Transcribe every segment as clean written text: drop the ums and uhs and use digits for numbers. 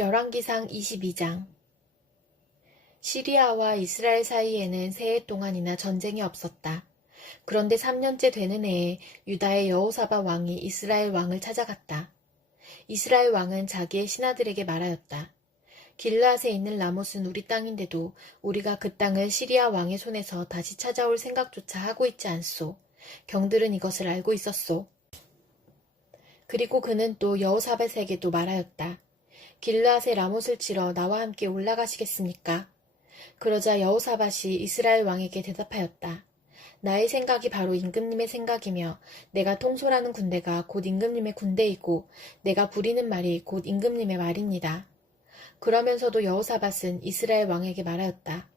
열왕기상 22장. 시리아와 이스라엘 사이에는 세 해 동안이나 전쟁이 없었다. 그런데 3년째 되는 해에 유다의 여호사밧 왕이 이스라엘 왕을 찾아갔다. 이스라엘 왕은 자기의 신하들에게 말하였다. 길르앗에 있는 라못은 우리 땅인데도 우리가 그 땅을 시리아 왕의 손에서 다시 찾아올 생각조차 하고 있지 않소. 경들은 이것을 알고 있었소. 그리고 그는 또 여호사밧에게도 말하였다. 길르앗의 라못을 치러 나와 함께 올라가시겠습니까? 그러자 여호사밧이 이스라엘 왕에게 대답하였다. 나의 생각이 바로 임금님의 생각이며 내가 통솔하는 군대가 곧 임금님의 군대이고 내가 부리는 말이 곧 임금님의 말입니다. 그러면서도 여호사밧은 이스라엘 왕에게 말하였다.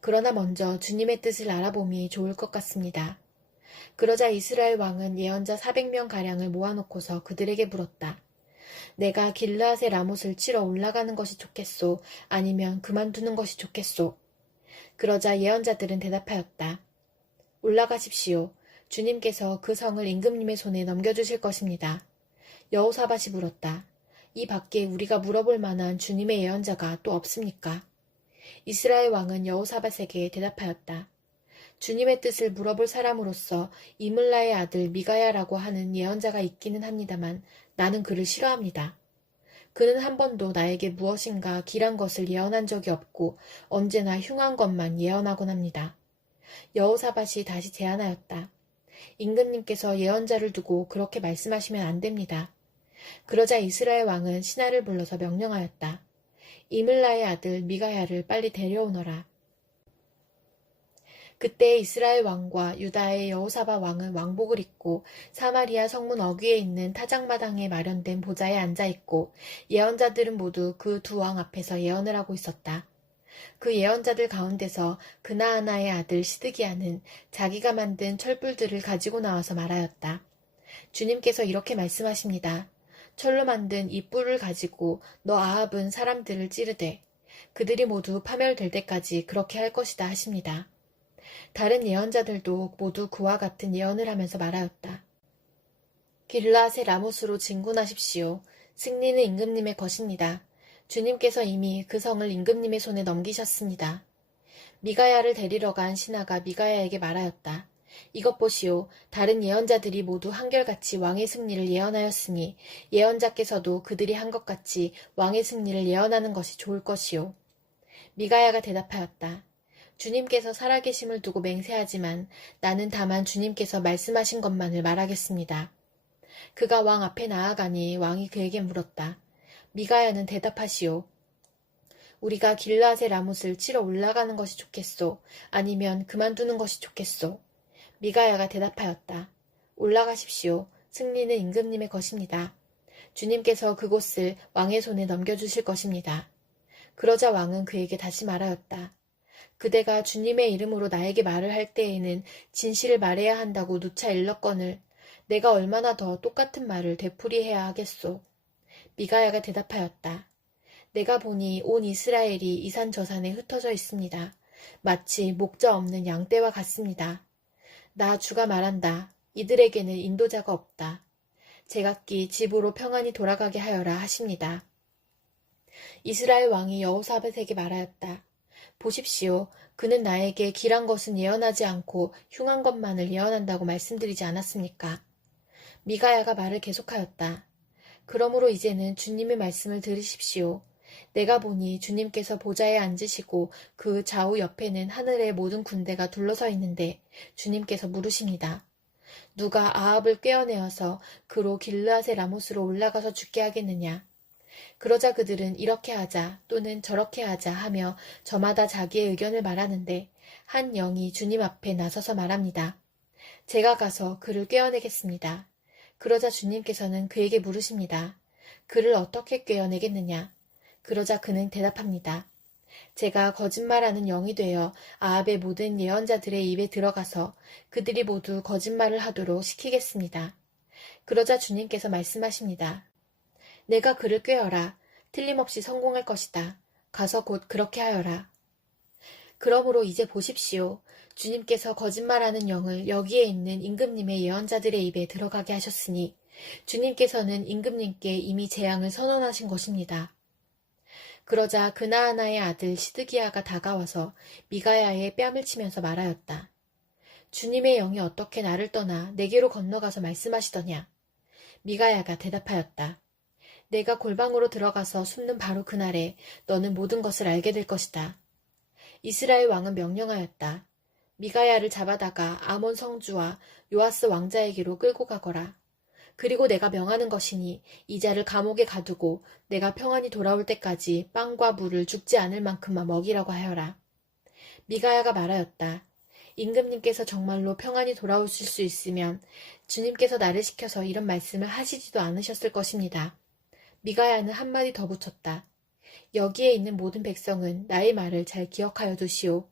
그러나 먼저 주님의 뜻을 알아봄이 좋을 것 같습니다. 그러자 이스라엘 왕은 예언자 400명가량을 모아놓고서 그들에게 물었다. 내가 길르앗의 라못을 치러 올라가는 것이 좋겠소? 아니면 그만두는 것이 좋겠소? 그러자 예언자들은 대답하였다. 올라가십시오. 주님께서 그 성을 임금님의 손에 넘겨주실 것입니다. 여호사밧이 물었다. 이 밖에 우리가 물어볼 만한 주님의 예언자가 또 없습니까? 이스라엘 왕은 여호사밧에게 대답하였다. 주님의 뜻을 물어볼 사람으로서 이물라의 아들 미가야라고 하는 예언자가 있기는 합니다만 나는 그를 싫어합니다. 그는 한 번도 나에게 무엇인가 길한 것을 예언한 적이 없고 언제나 흉한 것만 예언하곤 합니다. 여호사밧이 다시 제안하였다. 임금님께서 예언자를 두고 그렇게 말씀하시면 안 됩니다. 그러자 이스라엘 왕은 신하를 불러서 명령하였다. 이물라의 아들 미가야를 빨리 데려오너라. 그때 이스라엘 왕과 유다의 여호사밧 왕은 왕복을 입고 사마리아 성문 어귀에 있는 타작마당에 마련된 보좌에 앉아있고 예언자들은 모두 그 두 왕 앞에서 예언을 하고 있었다. 그 예언자들 가운데서 그나아나의 아들 시드기야는 자기가 만든 철불들을 가지고 나와서 말하였다. 주님께서 이렇게 말씀하십니다. 철로 만든 이 뿔을 가지고 너 아합은 사람들을 찌르되 그들이 모두 파멸될 때까지 그렇게 할 것이다 하십니다. 다른 예언자들도 모두 그와 같은 예언을 하면서 말하였다. 길르앗의 라못으로 진군하십시오. 승리는 임금님의 것입니다. 주님께서 이미 그 성을 임금님의 손에 넘기셨습니다. 미가야를 데리러 간 신하가 미가야에게 말하였다. 이것 보시오. 다른 예언자들이 모두 한결같이 왕의 승리를 예언하였으니 예언자께서도 그들이 한 것 같이 왕의 승리를 예언하는 것이 좋을 것이오. 미가야가 대답하였다. 주님께서 살아계심을 두고 맹세하지만 나는 다만 주님께서 말씀하신 것만을 말하겠습니다. 그가 왕 앞에 나아가니 왕이 그에게 물었다. 미가야는 대답하시오. 우리가 길르앗의 라못을 치러 올라가는 것이 좋겠소? 아니면 그만두는 것이 좋겠소? 미가야가 대답하였다. 올라가십시오. 승리는 임금님의 것입니다. 주님께서 그곳을 왕의 손에 넘겨주실 것입니다. 그러자 왕은 그에게 다시 말하였다. 그대가 주님의 이름으로 나에게 말을 할 때에는 진실을 말해야 한다고 누차 일렀거늘 내가 얼마나 더 똑같은 말을 되풀이해야 하겠소. 미가야가 대답하였다. 내가 보니 온 이스라엘이 이 산 저 산에 흩어져 있습니다. 마치 목자 없는 양떼와 같습니다. 나 주가 말한다. 이들에게는 인도자가 없다. 제각기 집으로 평안히 돌아가게 하여라 하십니다. 이스라엘 왕이 여호사밧에게 말하였다. 보십시오. 그는 나에게 길한 것은 예언하지 않고 흉한 것만을 예언한다고 말씀드리지 않았습니까? 미가야가 말을 계속하였다. 그러므로 이제는 주님의 말씀을 들으십시오. 내가 보니 주님께서 보좌에 앉으시고 그 좌우 옆에는 하늘의 모든 군대가 둘러서 있는데 주님께서 물으십니다. 누가 아합을 꿰어내어서 그로 길르앗의 라못으로 올라가서 죽게 하겠느냐? 그러자 그들은 이렇게 하자 또는 저렇게 하자 하며 저마다 자기의 의견을 말하는데 한 영이 주님 앞에 나서서 말합니다. 제가 가서 그를 꿰어내겠습니다. 그러자 주님께서는 그에게 물으십니다. 그를 어떻게 꿰어내겠느냐? 그러자 그는 대답합니다. 제가 거짓말하는 영이 되어 아합의 모든 예언자들의 입에 들어가서 그들이 모두 거짓말을 하도록 시키겠습니다. 그러자 주님께서 말씀하십니다. 내가 그를 꿰어라. 틀림없이 성공할 것이다. 가서 곧 그렇게 하여라. 그러므로 이제 보십시오. 주님께서 거짓말하는 영을 여기에 있는 임금님의 예언자들의 입에 들어가게 하셨으니 주님께서는 임금님께 이미 재앙을 선언하신 것입니다. 그러자 그나아나의 아들 시드기야가 다가와서 미가야의 뺨을 치면서 말하였다. 주님의 영이 어떻게 나를 떠나 내게로 건너가서 말씀하시더냐? 미가야가 대답하였다. 내가 골방으로 들어가서 숨는 바로 그날에 너는 모든 것을 알게 될 것이다. 이스라엘 왕은 명령하였다. 미가야를 잡아다가 아몬 성주와 요아스 왕자에게로 끌고 가거라. 그리고 내가 명하는 것이니 이 자를 감옥에 가두고 내가 평안히 돌아올 때까지 빵과 물을 죽지 않을 만큼만 먹이라고 하여라. 미가야가 말하였다. 임금님께서 정말로 평안히 돌아오실 수 있으면 주님께서 나를 시켜서 이런 말씀을 하시지도 않으셨을 것입니다. 미가야는 한마디 더 붙였다. 여기에 있는 모든 백성은 나의 말을 잘 기억하여 두시오.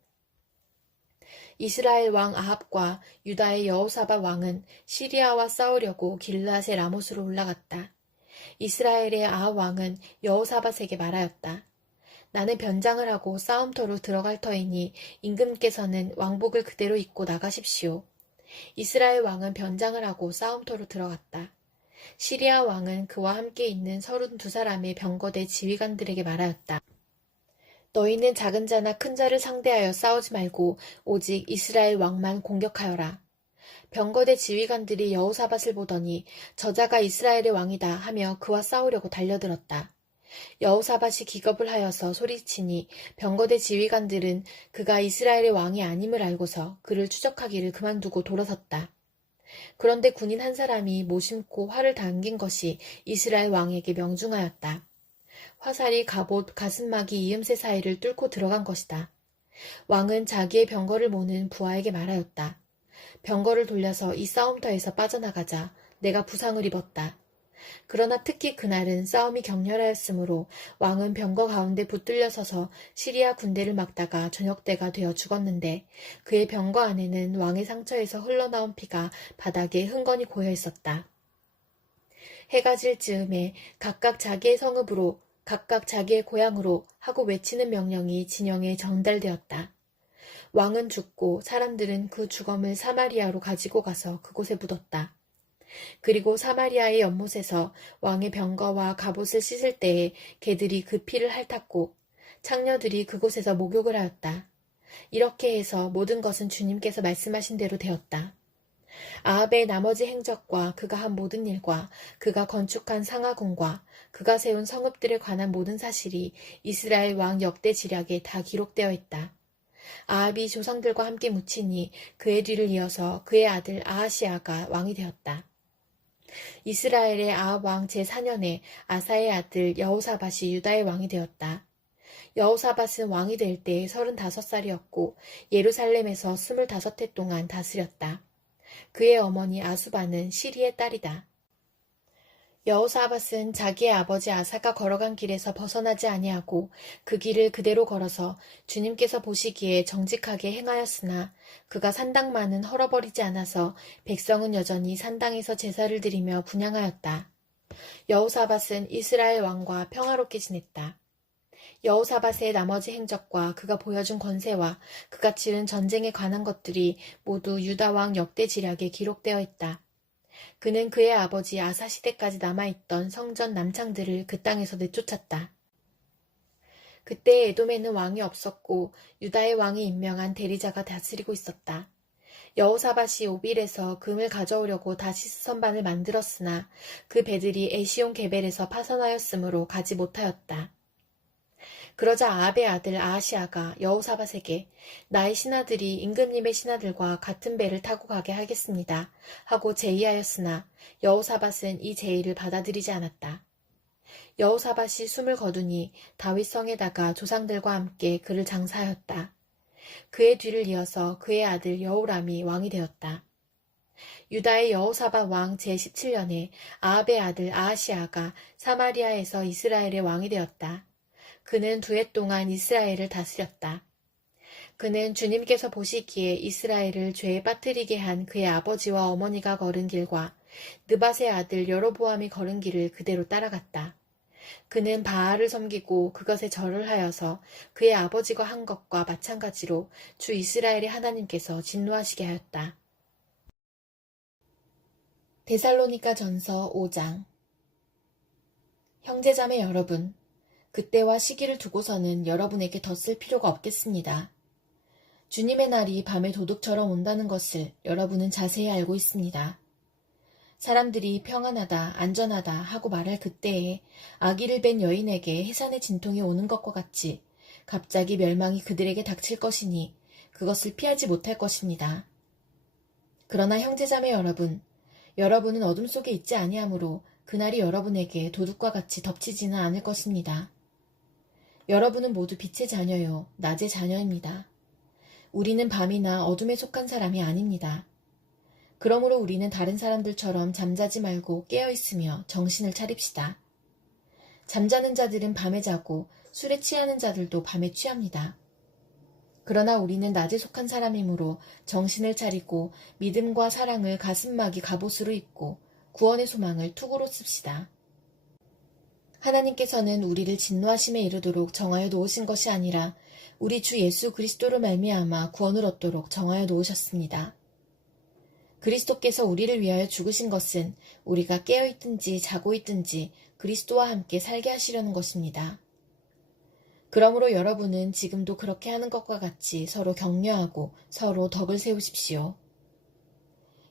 이스라엘 왕 아합과 유다의 여호사밧 왕은 시리아와 싸우려고 길르앗의 라못으로 올라갔다. 이스라엘의 아합 왕은 여호사밧에게 말하였다. 나는 변장을 하고 싸움터로 들어갈 터이니 임금께서는 왕복을 그대로 입고 나가십시오. 이스라엘 왕은 변장을 하고 싸움터로 들어갔다. 시리아 왕은 그와 함께 있는 32사람의 병거대 지휘관들에게 말하였다. 너희는 작은 자나 큰 자를 상대하여 싸우지 말고 오직 이스라엘 왕만 공격하여라. 병거대 지휘관들이 여호사밧을 보더니 저자가 이스라엘의 왕이다 하며 그와 싸우려고 달려들었다. 여호사밧이 기겁을 하여서 소리치니 병거대 지휘관들은 그가 이스라엘의 왕이 아님을 알고서 그를 추적하기를 그만두고 돌아섰다. 그런데 군인 한 사람이 모심고 활을 당긴 것이 이스라엘 왕에게 명중하였다. 화살이 갑옷 가슴막이 이음새 사이를 뚫고 들어간 것이다. 왕은 자기의 병거를 모는 부하에게 말하였다. 병거를 돌려서 이 싸움터에서 빠져나가자. 내가 부상을 입었다. 그러나 특히 그날은 싸움이 격렬하였으므로 왕은 병거 가운데 붙들려 서서 시리아 군대를 막다가 저녁 때가 되어 죽었는데 그의 병거 안에는 왕의 상처에서 흘러나온 피가 바닥에 흥건히 고여 있었다. 해가 질 즈음에 각각 자기의 성읍으로 각각 자기의 고향으로 하고 외치는 명령이 진영에 전달되었다. 왕은 죽고 사람들은 그 주검을 사마리아로 가지고 가서 그곳에 묻었다. 그리고 사마리아의 연못에서 왕의 병거와 갑옷을 씻을 때에 개들이 그 피를 핥았고 창녀들이 그곳에서 목욕을 하였다. 이렇게 해서 모든 것은 주님께서 말씀하신 대로 되었다. 아합의 나머지 행적과 그가 한 모든 일과 그가 건축한 상하궁과 그가 세운 성읍들에 관한 모든 사실이 이스라엘 왕 역대 지략에 다 기록되어 있다. 아합이 조상들과 함께 묻히니 그의 뒤를 이어서 그의 아들 아하시아가 왕이 되었다. 이스라엘의 아합 왕 제4년에 아사의 아들 여호사밧이 유다의 왕이 되었다. 여호사밧은 왕이 될 때 35살이었고 예루살렘에서 25해 동안 다스렸다. 그의 어머니 아수바는 시리의 딸이다. 여호사밧은 자기의 아버지 아사가 걸어간 길에서 벗어나지 아니하고 그 길을 그대로 걸어서 주님께서 보시기에 정직하게 행하였으나 그가 산당만은 헐어버리지 않아서 백성은 여전히 산당에서 제사를 드리며 분향하였다. 여호사밧은 이스라엘 왕과 평화롭게 지냈다. 여호사밧의 나머지 행적과 그가 보여준 권세와 그가 치른 전쟁에 관한 것들이 모두 유다 왕 역대 지략에 기록되어 있다. 그는 그의 아버지 아사 시대까지 남아있던 성전 남창들을 그 땅에서 내쫓았다. 그때 에돔에는 왕이 없었고 유다의 왕이 임명한 대리자가 다스리고 있었다. 여호사밧이 오빌에서 금을 가져오려고 다시스 선반을 만들었으나 그 배들이 에시온 게벨에서 파선하였으므로 가지 못하였다. 그러자 아합의 아들 아하시아가 여호사밧에게 나의 신하들이 임금님의 신하들과 같은 배를 타고 가게 하겠습니다 하고 제의하였으나 여호사밧은 이 제의를 받아들이지 않았다. 여호사밧이 숨을 거두니 다윗 성에다가 조상들과 함께 그를 장사하였다. 그의 뒤를 이어서 그의 아들 여호람이 왕이 되었다. 유다의 여호사밧 왕 제17년에 아합의 아들 아하시아가 사마리아에서 이스라엘의 왕이 되었다. 그는 2해 동안 이스라엘을 다스렸다. 그는 주님께서 보시기에 이스라엘을 죄에 빠뜨리게 한 그의 아버지와 어머니가 걸은 길과 느밧의 아들 여로보암이 걸은 길을 그대로 따라갔다. 그는 바알을 섬기고 그것에 절을 하여서 그의 아버지가 한 것과 마찬가지로 주 이스라엘의 하나님께서 진노하시게 하였다. 데살로니가 전서 5장. 형제자매 여러분, 그때와 시기를 두고서는 여러분에게 덧쓸 필요가 없겠습니다. 주님의 날이 밤의 도둑처럼 온다는 것을 여러분은 자세히 알고 있습니다. 사람들이 평안하다, 안전하다 하고 말할 그때에 아기를 뵌 여인에게 해산의 진통이 오는 것과 같이 갑자기 멸망이 그들에게 닥칠 것이니 그것을 피하지 못할 것입니다. 그러나 형제자매 여러분, 여러분은 어둠 속에 있지 아니하므로 그날이 여러분에게 도둑과 같이 덮치지는 않을 것입니다. 여러분은 모두 빛의 자녀요, 낮의 자녀입니다. 우리는 밤이나 어둠에 속한 사람이 아닙니다. 그러므로 우리는 다른 사람들처럼 잠자지 말고 깨어있으며 정신을 차립시다. 잠자는 자들은 밤에 자고 술에 취하는 자들도 밤에 취합니다. 그러나 우리는 낮에 속한 사람이므로 정신을 차리고 믿음과 사랑을 가슴막이 갑옷으로 입고 구원의 소망을 투구로 씁시다. 하나님께서는 우리를 진노하심에 이르도록 정하여 놓으신 것이 아니라 우리 주 예수 그리스도로 말미암아 구원을 얻도록 정하여 놓으셨습니다. 그리스도께서 우리를 위하여 죽으신 것은 우리가 깨어있든지 자고 있든지 그리스도와 함께 살게 하시려는 것입니다. 그러므로 여러분은 지금도 그렇게 하는 것과 같이 서로 격려하고 서로 덕을 세우십시오.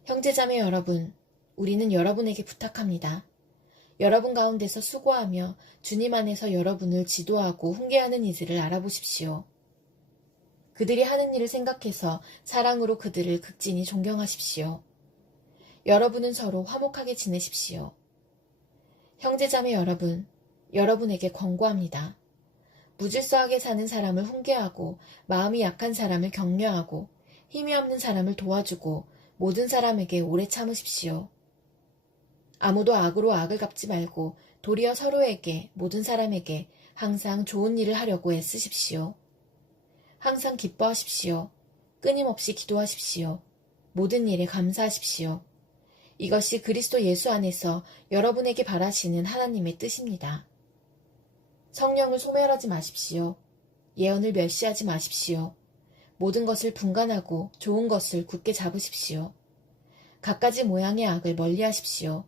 형제자매 여러분, 우리는 여러분에게 부탁합니다. 여러분 가운데서 수고하며 주님 안에서 여러분을 지도하고 훈계하는 이들을 알아보십시오. 그들이 하는 일을 생각해서 사랑으로 그들을 극진히 존경하십시오. 여러분은 서로 화목하게 지내십시오. 형제자매 여러분, 여러분에게 권고합니다. 무질서하게 사는 사람을 훈계하고 마음이 약한 사람을 격려하고 힘이 없는 사람을 도와주고 모든 사람에게 오래 참으십시오. 아무도 악으로 악을 갚지 말고 도리어 서로에게 모든 사람에게 항상 좋은 일을 하려고 애쓰십시오. 항상 기뻐하십시오. 끊임없이 기도하십시오. 모든 일에 감사하십시오. 이것이 그리스도 예수 안에서 여러분에게 바라시는 하나님의 뜻입니다. 성령을 소멸하지 마십시오. 예언을 멸시하지 마십시오. 모든 것을 분간하고 좋은 것을 굳게 잡으십시오. 갖가지 모양의 악을 멀리하십시오.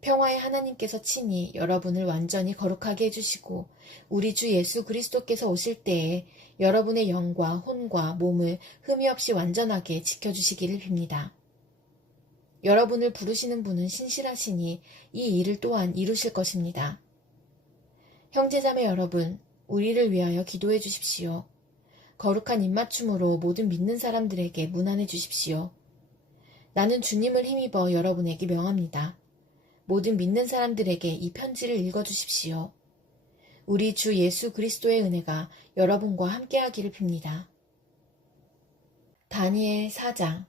평화의 하나님께서 친히 여러분을 완전히 거룩하게 해주시고 우리 주 예수 그리스도께서 오실 때에 여러분의 영과 혼과 몸을 흠이 없이 완전하게 지켜주시기를 빕니다. 여러분을 부르시는 분은 신실하시니 이 일을 또한 이루실 것입니다. 형제자매 여러분, 우리를 위하여 기도해 주십시오. 거룩한 입맞춤으로 모든 믿는 사람들에게 문안해 주십시오. 나는 주님을 힘입어 여러분에게 명합니다. 모든 믿는 사람들에게 이 편지를 읽어주십시오. 우리 주 예수 그리스도의 은혜가 여러분과 함께하기를 빕니다. 다니엘 4장.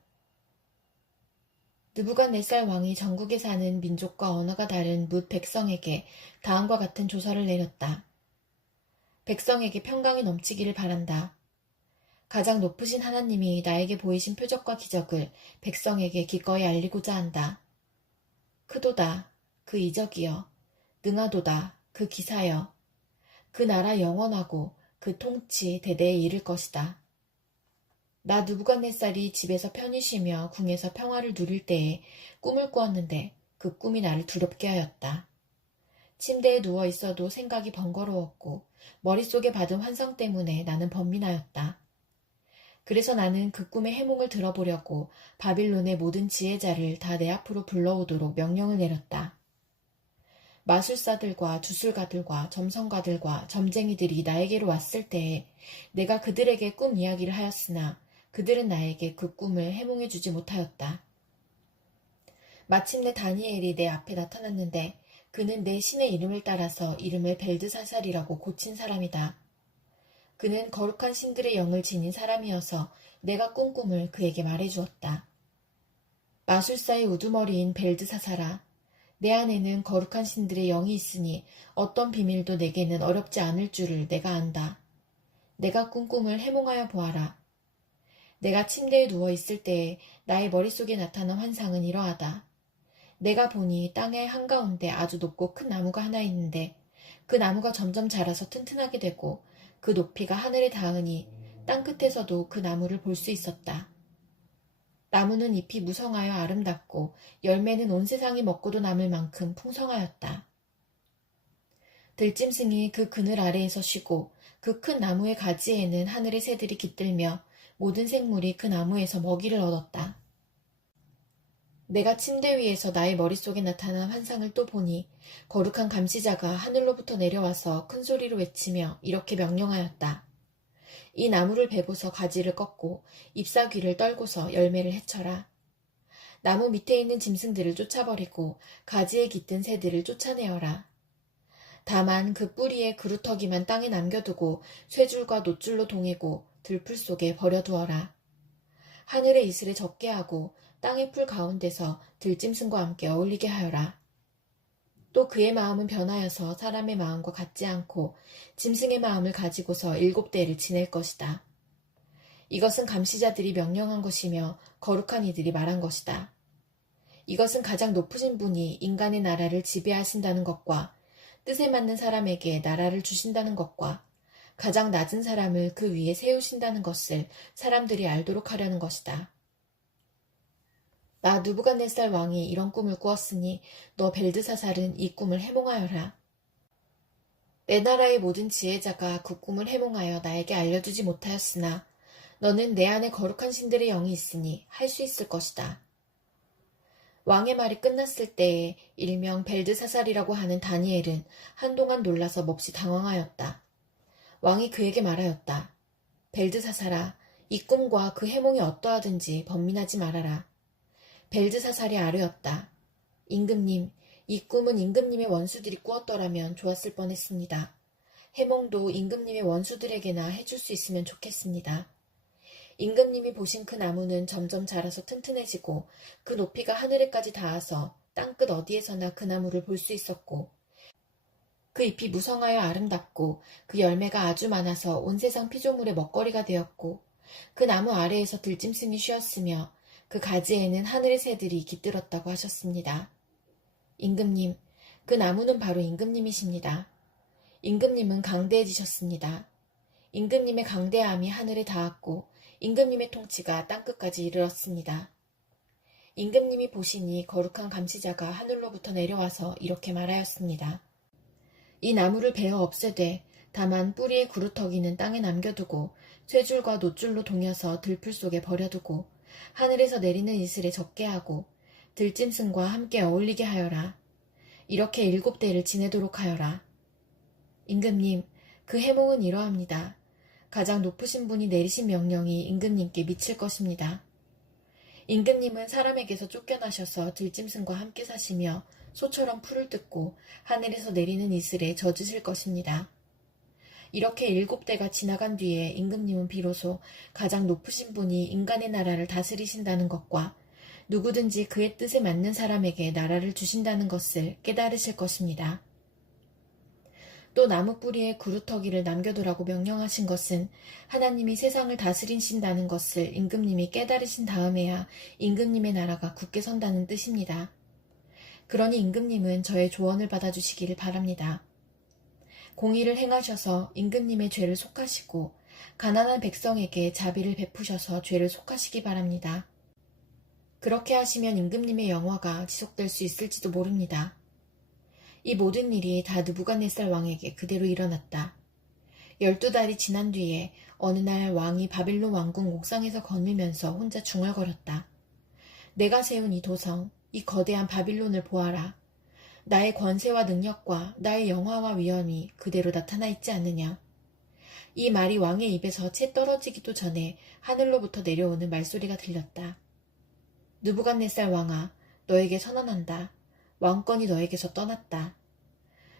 느부갓네살 왕이 전국에 사는 민족과 언어가 다른 뭇 백성에게 다음과 같은 조서를 내렸다. 백성에게 평강이 넘치기를 바란다. 가장 높으신 하나님이 나에게 보이신 표적과 기적을 백성에게 기꺼이 알리고자 한다. 크도다 그 이적이여, 능하도다 그 기사여. 그 나라 영원하고 그 통치 대대에 이를 것이다. 나 느부갓네살이 집에서 편히 쉬며 궁에서 평화를 누릴 때에 꿈을 꾸었는데 그 꿈이 나를 두렵게 하였다. 침대에 누워 있어도 생각이 번거로웠고 머릿속에 받은 환상 때문에 나는 번민하였다. 그래서 나는 그 꿈의 해몽을 들어보려고 바빌론의 모든 지혜자를 다 내 앞으로 불러오도록 명령을 내렸다. 마술사들과 주술가들과 점성가들과 점쟁이들이 나에게로 왔을 때에 내가 그들에게 꿈 이야기를 하였으나 그들은 나에게 그 꿈을 해몽해 주지 못하였다. 마침내 다니엘이 내 앞에 나타났는데 그는 내 신의 이름을 따라서 이름을 벨드사살이라고 고친 사람이다. 그는 거룩한 신들의 영을 지닌 사람이어서 내가 꾼 꿈을 그에게 말해주었다. 마술사의 우두머리인 벨드사살아, 내 안에는 거룩한 신들의 영이 있으니 어떤 비밀도 내게는 어렵지 않을 줄을 내가 안다. 내가 꾼 꿈을 해몽하여 보아라. 내가 침대에 누워 있을 때에 나의 머릿속에 나타난 환상은 이러하다. 내가 보니 땅의 한가운데 아주 높고 큰 나무가 하나 있는데 그 나무가 점점 자라서 튼튼하게 되고 그 높이가 하늘에 닿으니 땅끝에서도 그 나무를 볼 수 있었다. 나무는 잎이 무성하여 아름답고 열매는 온 세상이 먹고도 남을 만큼 풍성하였다. 들짐승이 그 그늘 아래에서 쉬고 그 큰 나무의 가지에는 하늘의 새들이 깃들며 모든 생물이 그 나무에서 먹이를 얻었다. 내가 침대 위에서 나의 머릿속에 나타난 환상을 또 보니 거룩한 감시자가 하늘로부터 내려와서 큰 소리로 외치며 이렇게 명령하였다. 이 나무를 베고서 가지를 꺾고 잎사귀를 떨고서 열매를 해쳐라. 나무 밑에 있는 짐승들을 쫓아버리고 가지에 깃든 새들을 쫓아내어라. 다만 그 뿌리의 그루터기만 땅에 남겨두고 쇠줄과 놋줄로 동이고 들풀 속에 버려두어라. 하늘의 이슬에 젖게 하고 땅의 풀 가운데서 들짐승과 함께 어울리게 하여라. 또 그의 마음은 변하여서 사람의 마음과 같지 않고 짐승의 마음을 가지고서 7대를 지낼 것이다. 이것은 감시자들이 명령한 것이며 거룩한 이들이 말한 것이다. 이것은 가장 높으신 분이 인간의 나라를 지배하신다는 것과 뜻에 맞는 사람에게 나라를 주신다는 것과 가장 낮은 사람을 그 위에 세우신다는 것을 사람들이 알도록 하려는 것이다. 나 느부갓네살 왕이 이런 꿈을 꾸었으니 너 벨드사살은 이 꿈을 해몽하여라. 내 나라의 모든 지혜자가 그 꿈을 해몽하여 나에게 알려주지 못하였으나 너는 내 안에 거룩한 신들의 영이 있으니 할 수 있을 것이다. 왕의 말이 끝났을 때에 일명 벨드사살이라고 하는 다니엘은 한동안 놀라서 몹시 당황하였다. 왕이 그에게 말하였다. 벨드사살아, 이 꿈과 그 해몽이 어떠하든지 번민하지 말아라. 벨드사살이 아뢰었다. 임금님, 이 꿈은 임금님의 원수들이 꾸었더라면 좋았을 뻔했습니다. 해몽도 임금님의 원수들에게나 해줄 수 있으면 좋겠습니다. 임금님이 보신 그 나무는 점점 자라서 튼튼해지고 그 높이가 하늘에까지 닿아서 땅끝 어디에서나 그 나무를 볼 수 있었고 그 잎이 무성하여 아름답고 그 열매가 아주 많아서 온 세상 피조물의 먹거리가 되었고 그 나무 아래에서 들짐승이 쉬었으며 그 가지에는 하늘의 새들이 깃들었다고 하셨습니다. 임금님, 그 나무는 바로 임금님이십니다. 임금님은 강대해지셨습니다. 임금님의 강대함이 하늘에 닿았고 임금님의 통치가 땅끝까지 이르렀습니다. 임금님이 보시니 거룩한 감시자가 하늘로부터 내려와서 이렇게 말하였습니다. 이 나무를 베어 없애되 다만 뿌리의 구루터기는 땅에 남겨두고 쇠줄과 놋줄로 동여서 들풀 속에 버려두고 하늘에서 내리는 이슬에 젖게 하고 들짐승과 함께 어울리게 하여라. 이렇게 7대를 지내도록 하여라. 임금님, 그 해몽은 이러합니다. 가장 높으신 분이 내리신 명령이 임금님께 미칠 것입니다. 임금님은 사람에게서 쫓겨나셔서 들짐승과 함께 사시며 소처럼 풀을 뜯고 하늘에서 내리는 이슬에 젖으실 것입니다. 이렇게 7대가 지나간 뒤에 임금님은 비로소 가장 높으신 분이 인간의 나라를 다스리신다는 것과 누구든지 그의 뜻에 맞는 사람에게 나라를 주신다는 것을 깨달으실 것입니다. 또 나무 뿌리에 구루터기를 남겨두라고 명령하신 것은 하나님이 세상을 다스리신다는 것을 임금님이 깨달으신 다음에야 임금님의 나라가 굳게 선다는 뜻입니다. 그러니 임금님은 저의 조언을 받아주시기를 바랍니다. 공의를 행하셔서 임금님의 죄를 속하시고 가난한 백성에게 자비를 베푸셔서 죄를 속하시기 바랍니다. 그렇게 하시면 임금님의 영화가 지속될 수 있을지도 모릅니다. 이 모든 일이 다 느부갓네살 왕에게 그대로 일어났다. 12달이 지난 뒤에 어느 날 왕이 바빌론 왕궁 옥상에서 거닐면서 혼자 중얼거렸다. 내가 세운 이 도성, 이 거대한 바빌론을 보아라. 나의 권세와 능력과 나의 영화와 위엄이 그대로 나타나 있지 않느냐. 이 말이 왕의 입에서 채 떨어지기도 전에 하늘로부터 내려오는 말소리가 들렸다. 느부갓네살 왕아, 너에게 선언한다. 왕권이 너에게서 떠났다.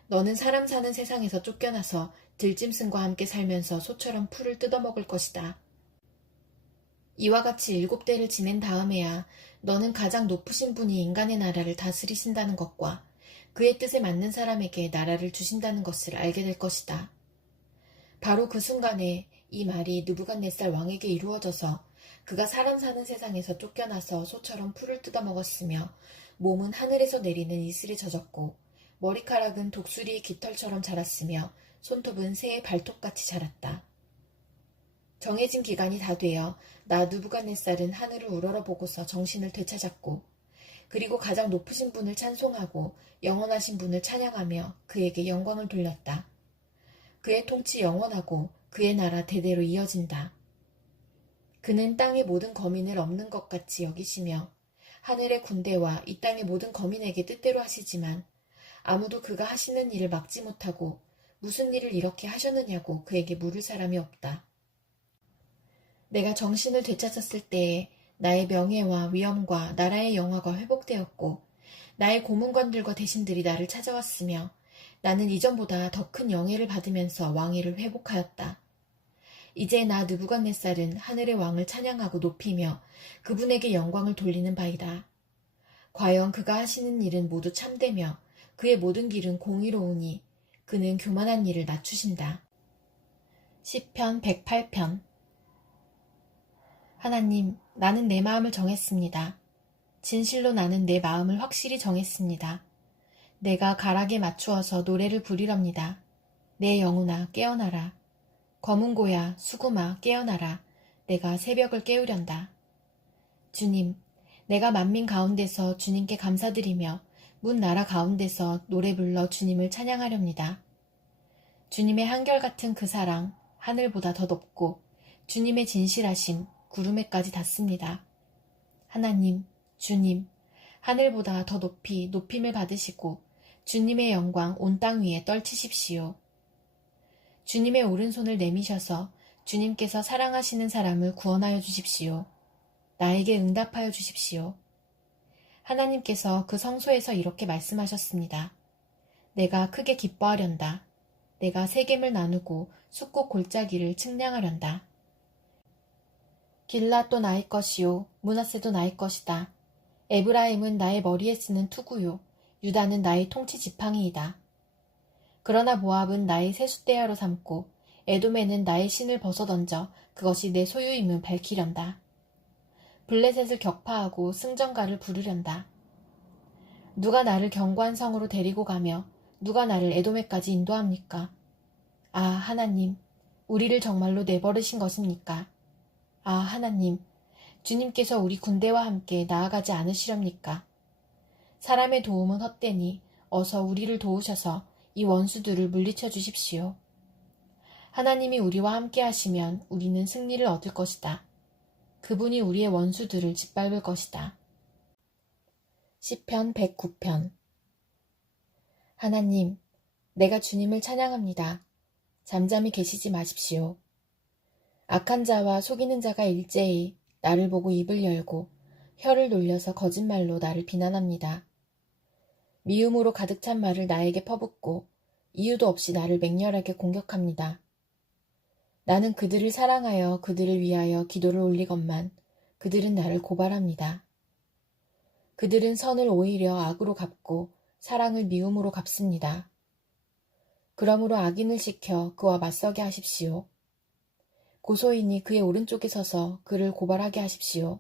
너는 사람 사는 세상에서 쫓겨나서 들짐승과 함께 살면서 소처럼 풀을 뜯어먹을 것이다. 이와 같이 7대를 지낸 다음에야 너는 가장 높으신 분이 인간의 나라를 다스리신다는 것과 그의 뜻에 맞는 사람에게 나라를 주신다는 것을 알게 될 것이다. 바로 그 순간에 이 말이 느부갓네살 왕에게 이루어져서 그가 사람 사는 세상에서 쫓겨나서 소처럼 풀을 뜯어먹었으며 몸은 하늘에서 내리는 이슬에 젖었고 머리카락은 독수리의 깃털처럼 자랐으며 손톱은 새의 발톱같이 자랐다. 정해진 기간이 다 되어 나 느부갓네살은 하늘을 우러러보고서 정신을 되찾았고 그리고 가장 높으신 분을 찬송하고 영원하신 분을 찬양하며 그에게 영광을 돌렸다. 그의 통치 영원하고 그의 나라 대대로 이어진다. 그는 땅의 모든 거민을 없는 것 같이 여기시며 하늘의 군대와 이 땅의 모든 거민에게 뜻대로 하시지만 아무도 그가 하시는 일을 막지 못하고 무슨 일을 이렇게 하셨느냐고 그에게 물을 사람이 없다. 내가 정신을 되찾았을 때에 나의 명예와 위엄과 나라의 영화가 회복되었고 나의 고문관들과 대신들이 나를 찾아왔으며 나는 이전보다 더 큰 영예를 받으면서 왕위를 회복하였다. 이제 나 느부갓네살은 하늘의 왕을 찬양하고 높이며 그분에게 영광을 돌리는 바이다. 과연 그가 하시는 일은 모두 참되며 그의 모든 길은 공의로우니 그는 교만한 일을 낮추신다. 시편 108편. 하나님, 나는 내 마음을 정했습니다. 진실로 나는 내 마음을 확실히 정했습니다. 내가 가락에 맞추어서 노래를 부리렵니다. 내 영혼아 깨어나라. 검은고야 수구마 깨어나라. 내가 새벽을 깨우련다. 주님, 내가 만민 가운데서 주님께 감사드리며 문 나라 가운데서 노래 불러 주님을 찬양하렵니다. 주님의 한결같은 그 사랑 하늘보다 더 높고 주님의 진실하심 구름에까지 닿습니다. 하나님, 주님, 하늘보다 더 높이 높임을 받으시고 주님의 영광 온 땅 위에 떨치십시오. 주님의 오른손을 내미셔서 주님께서 사랑하시는 사람을 구원하여 주십시오. 나에게 응답하여 주십시오. 하나님께서 그 성소에서 이렇게 말씀하셨습니다. 내가 크게 기뻐하련다. 내가 세겜을 나누고 숫꽃 골짜기를 측량하련다. 길랏도 나의 것이요 므낫세도 나의 것이다. 에브라임은 나의 머리에 쓰는 투구요 유다는 나의 통치 지팡이이다. 그러나 모압은 나의 세숫대야로 삼고 에돔에는 나의 신을 벗어던져 그것이 내 소유임을 밝히련다. 블레셋을 격파하고 승전가를 부르련다. 누가 나를 견고한 성으로 데리고 가며 누가 나를 에돔에까지 인도합니까? 아, 하나님, 우리를 정말로 내버리신 것입니까? 아, 하나님, 주님께서 우리 군대와 함께 나아가지 않으시렵니까? 사람의 도움은 헛되니 어서 우리를 도우셔서 이 원수들을 물리쳐 주십시오. 하나님이 우리와 함께 하시면 우리는 승리를 얻을 것이다. 그분이 우리의 원수들을 짓밟을 것이다. 시편 109편. 하나님, 내가 주님을 찬양합니다. 잠잠히 계시지 마십시오. 악한 자와 속이는 자가 일제히 나를 보고 입을 열고 혀를 놀려서 거짓말로 나를 비난합니다. 미움으로 가득 찬 말을 나에게 퍼붓고 이유도 없이 나를 맹렬하게 공격합니다. 나는 그들을 사랑하여 그들을 위하여 기도를 올리건만 그들은 나를 고발합니다. 그들은 선을 오히려 악으로 갚고 사랑을 미움으로 갚습니다. 그러므로 악인을 시켜 그와 맞서게 하십시오. 고소인이 그의 오른쪽에 서서 그를 고발하게 하십시오.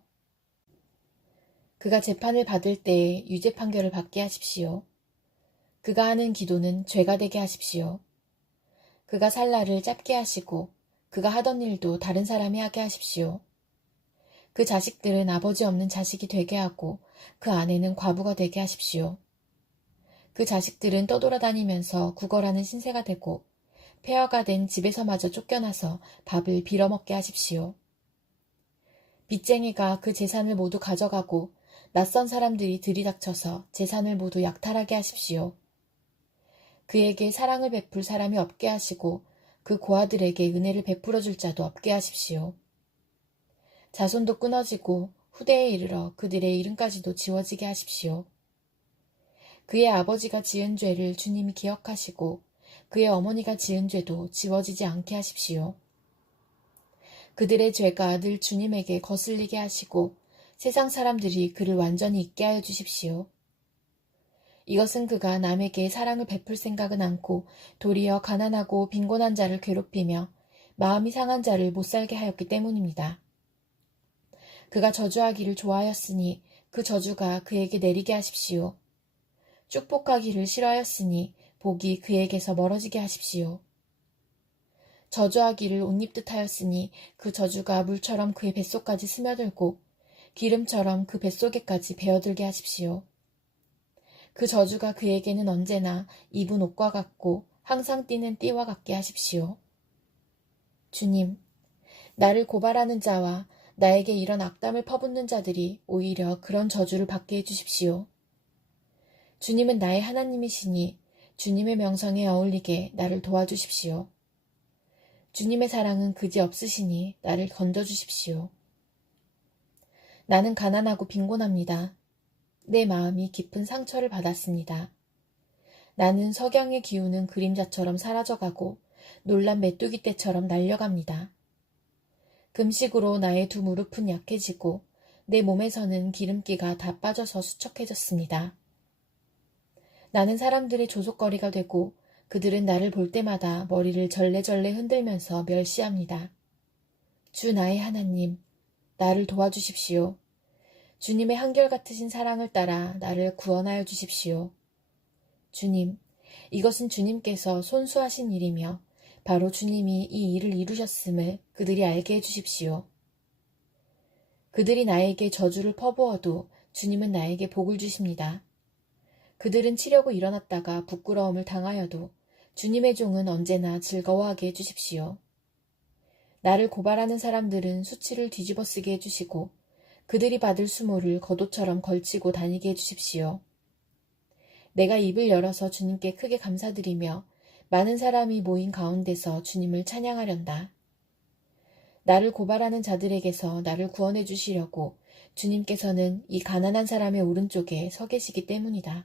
그가 재판을 받을 때에 유죄 판결을 받게 하십시오. 그가 하는 기도는 죄가 되게 하십시오. 그가 살 날을 짧게 하시고 그가 하던 일도 다른 사람이 하게 하십시오. 그 자식들은 아버지 없는 자식이 되게 하고 그 아내는 과부가 되게 하십시오. 그 자식들은 떠돌아다니면서 구걸하는 신세가 되고 폐허가 된 집에서마저 쫓겨나서 밥을 빌어먹게 하십시오. 빚쟁이가 그 재산을 모두 가져가고 낯선 사람들이 들이닥쳐서 재산을 모두 약탈하게 하십시오. 그에게 사랑을 베풀 사람이 없게 하시고 그 고아들에게 은혜를 베풀어 줄 자도 없게 하십시오. 자손도 끊어지고 후대에 이르러 그들의 이름까지도 지워지게 하십시오. 그의 아버지가 지은 죄를 주님이 기억하시고 그의 어머니가 지은 죄도 지워지지 않게 하십시오. 그들의 죄가 늘 주님에게 거슬리게 하시고 세상 사람들이 그를 완전히 잊게 하여 주십시오. 이것은 그가 남에게 사랑을 베풀 생각은 않고 도리어 가난하고 빈곤한 자를 괴롭히며 마음이 상한 자를 못살게 하였기 때문입니다. 그가 저주하기를 좋아하였으니 그 저주가 그에게 내리게 하십시오. 축복하기를 싫어하였으니 복이 그에게서 멀어지게 하십시오. 저주하기를 옷입듯 하였으니 그 저주가 물처럼 그의 뱃속까지 스며들고 기름처럼 그 뱃속에까지 배어들게 하십시오. 그 저주가 그에게는 언제나 입은 옷과 같고 항상 띠는 띠와 같게 하십시오. 주님, 나를 고발하는 자와 나에게 이런 악담을 퍼붓는 자들이 오히려 그런 저주를 받게 해주십시오. 주님은 나의 하나님이시니 주님의 명성에 어울리게 나를 도와주십시오. 주님의 사랑은 그지없으시니 나를 건져주십시오. 나는 가난하고 빈곤합니다. 내 마음이 깊은 상처를 받았습니다. 나는 석양의 기운은 그림자처럼 사라져가고 놀란 메뚜기 떼처럼 날려갑니다. 금식으로 나의 두 무릎은 약해지고 내 몸에서는 기름기가 다 빠져서 수척해졌습니다. 나는 사람들의 조속거리가 되고 그들은 나를 볼 때마다 머리를 절레절레 흔들면서 멸시합니다. 주 나의 하나님, 나를 도와주십시오. 주님의 한결같으신 사랑을 따라 나를 구원하여 주십시오. 주님, 이것은 주님께서 손수하신 일이며 바로 주님이 이 일을 이루셨음을 그들이 알게 해주십시오. 그들이 나에게 저주를 퍼부어도 주님은 나에게 복을 주십니다. 그들은 치려고 일어났다가 부끄러움을 당하여도 주님의 종은 언제나 즐거워하게 해주십시오. 나를 고발하는 사람들은 수치를 뒤집어 쓰게 해주시고 그들이 받을 수모를 겉옷처럼 걸치고 다니게 해주십시오. 내가 입을 열어서 주님께 크게 감사드리며 많은 사람이 모인 가운데서 주님을 찬양하련다. 나를 고발하는 자들에게서 나를 구원해 주시려고 주님께서는 이 가난한 사람의 오른쪽에 서 계시기 때문이다.